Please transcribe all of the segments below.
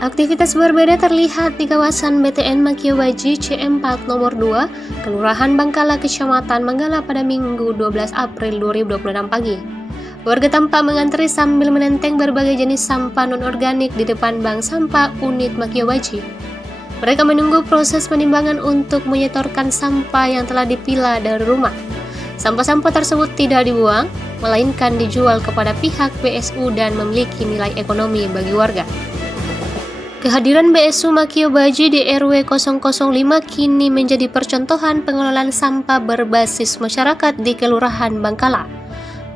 Aktivitas berbeda terlihat di kawasan BTN Makiobaji C4 nomor 2, Kelurahan Bangkala, Kecamatan Manggala pada Minggu 12 April 2026 pagi. Warga tampak mengantri sambil menenteng berbagai jenis sampah non-organik di depan bank sampah unit Makiobaji. Mereka menunggu proses penimbangan untuk menyetorkan sampah yang telah dipilah dari rumah. Sampah-sampah tersebut tidak dibuang, melainkan dijual kepada pihak BSU dan memiliki nilai ekonomi bagi warga. Kehadiran BSU Makiobaji di RW 005 kini menjadi percontohan pengelolaan sampah berbasis masyarakat di Kelurahan Bangkala.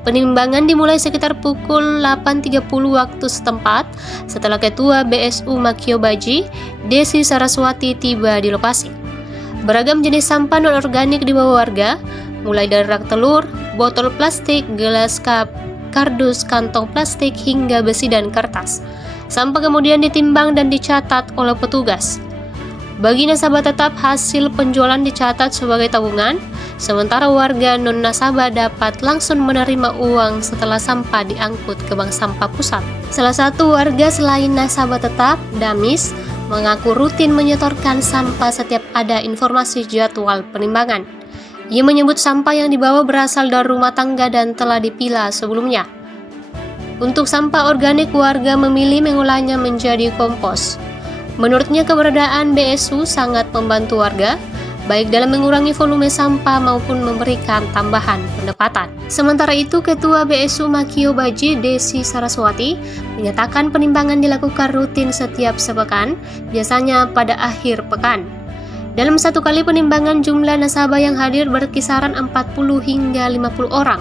Penimbangan dimulai sekitar pukul 8.30 waktu setempat setelah Ketua BSU Makiobaji, Desi Saraswati, tiba di lokasi. Beragam jenis sampah non-organik dibawa warga, mulai dari rak telur, botol plastik, gelas cup, kardus, kantong plastik, hingga besi dan kertas. Sampah kemudian ditimbang dan dicatat oleh petugas. Bagi nasabah tetap, hasil penjualan dicatat sebagai tabungan, sementara warga non-nasabah dapat langsung menerima uang setelah sampah diangkut ke bank sampah pusat. Salah satu warga selain nasabah tetap, Damis, mengaku rutin menyetorkan sampah setiap ada informasi jadwal penimbangan. Ia menyebut sampah yang dibawa berasal dari rumah tangga dan telah dipilah sebelumnya. Untuk sampah organik, warga memilih mengolahnya menjadi kompos. Menurutnya, keberadaan BSU sangat membantu warga, baik dalam mengurangi volume sampah maupun memberikan tambahan pendapatan. Sementara itu, Ketua BSU Makiobaji, Desi Saraswati, menyatakan penimbangan dilakukan rutin setiap sepekan, biasanya pada akhir pekan. Dalam satu kali penimbangan, jumlah nasabah yang hadir berkisaran 40 hingga 50 orang.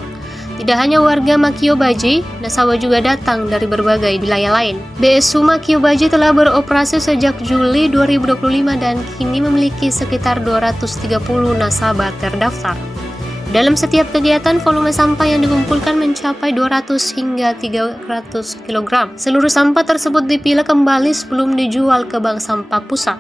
Tidak hanya warga Makiobaji, nasabah juga datang dari berbagai wilayah lain. BSU Makiobaji telah beroperasi sejak Juli 2025 dan kini memiliki sekitar 230 nasabah terdaftar. Dalam setiap kegiatan, volume sampah yang dikumpulkan mencapai 200 hingga 300 kg. Seluruh sampah tersebut dipilah kembali sebelum dijual ke bank sampah pusat.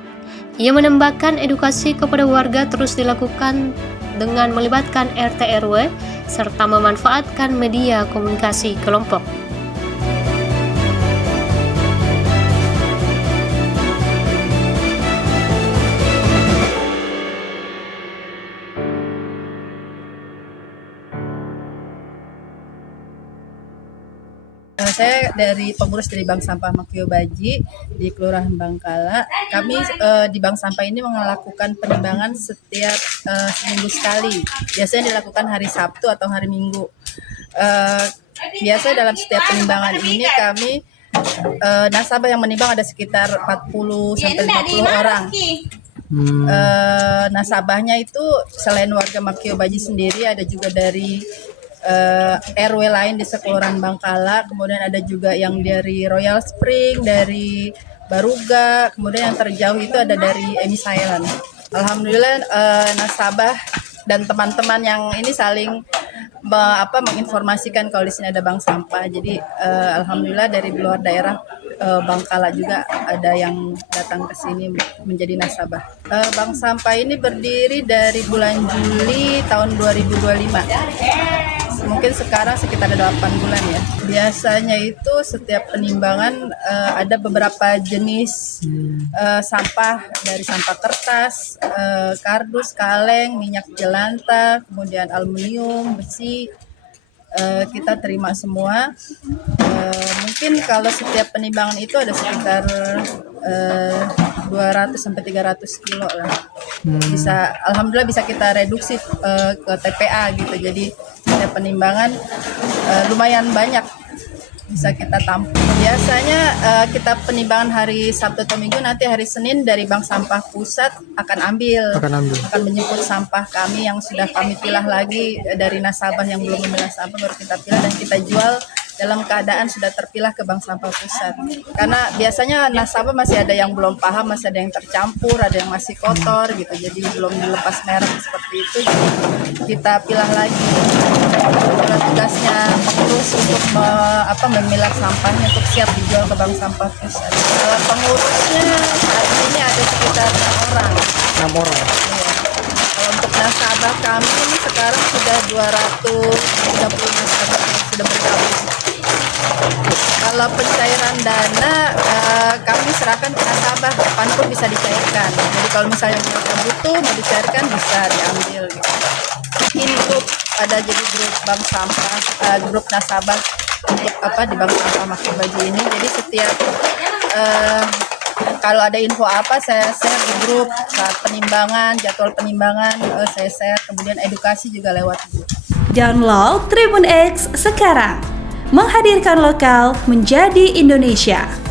Ia menambahkan edukasi kepada warga terus dilakukan dengan melibatkan RT RW serta memanfaatkan media komunikasi kelompok. Saya dari pengurus dari Bank Sampah Makiobaji di Kelurahan Bangkala. Kami di Bank Sampah ini melakukan penimbangan setiap seminggu sekali. Biasanya dilakukan hari Sabtu atau hari Minggu. Biasa dalam setiap penimbangan ini kami nasabah yang menimbang ada sekitar 40 sampai 50 orang. Nasabahnya itu selain warga Makiobaji sendiri, ada juga dari RW lain di Kelurahan Bangkala, kemudian ada juga yang dari Royal Spring, dari Baruga, kemudian yang terjauh itu ada dari Emis Island. Alhamdulillah nasabah dan teman-teman yang ini saling menginformasikan kalau di sini ada bank sampah. Jadi alhamdulillah dari luar daerah Bangkala juga ada yang datang ke sini menjadi nasabah. Bank sampah ini berdiri dari bulan Juli tahun 2025. Mungkin sekarang sekitar 8 bulan ya. Biasanya itu setiap penimbangan ada beberapa jenis sampah, dari sampah kertas, kardus, kaleng, minyak jelantah, kemudian aluminium, besi, kita terima semua. Mungkin kalau setiap penimbangan itu ada sekitar 200 sampai 300 kilo lah. Alhamdulillah bisa kita reduksi ke TPA gitu. Jadi setiap penimbangan lumayan banyak bisa kita tampung. Biasanya kita penimbangan hari Sabtu atau Minggu, nanti hari Senin dari Bank Sampah Pusat akan menjemput sampah kami yang sudah kami pilah lagi dari nasabah yang belum memilah sampah, baru kita pilah dan kita jual dalam keadaan sudah terpilah ke Bank Sampah Pusat. Karena biasanya nasabah masih ada yang belum paham, masih ada yang tercampur, ada yang masih kotor gitu, jadi belum dilepas merek seperti itu, jadi kita pilah lagi. Tugasnya terus untuk memilah sampahnya untuk siap dijual ke Bank Sampah Pusat. Pengurusnya saat ini ada sekitar 6 orang. 6 orang. Iya. Kalau untuk nasabah kami ini sekarang sudah 230 nasabah yang sudah bergabung. Kalau pencairan dana kami serahkan kan ke nasabah, kapanpun bisa dicairkan. Jadi kalau misalnya mereka butuh mau dicairkan bisa diambil gitu. Ini grup ada jadi grup bank sampah, grup nasabah untuk di bank sampah Makyo Baji ini. Jadi setiap kalau ada info apa saya share di grup, saat penimbangan, jadwal penimbangan saya share, kemudian edukasi juga lewat grup. Download Tribun X sekarang, menghadirkan lokal menjadi Indonesia.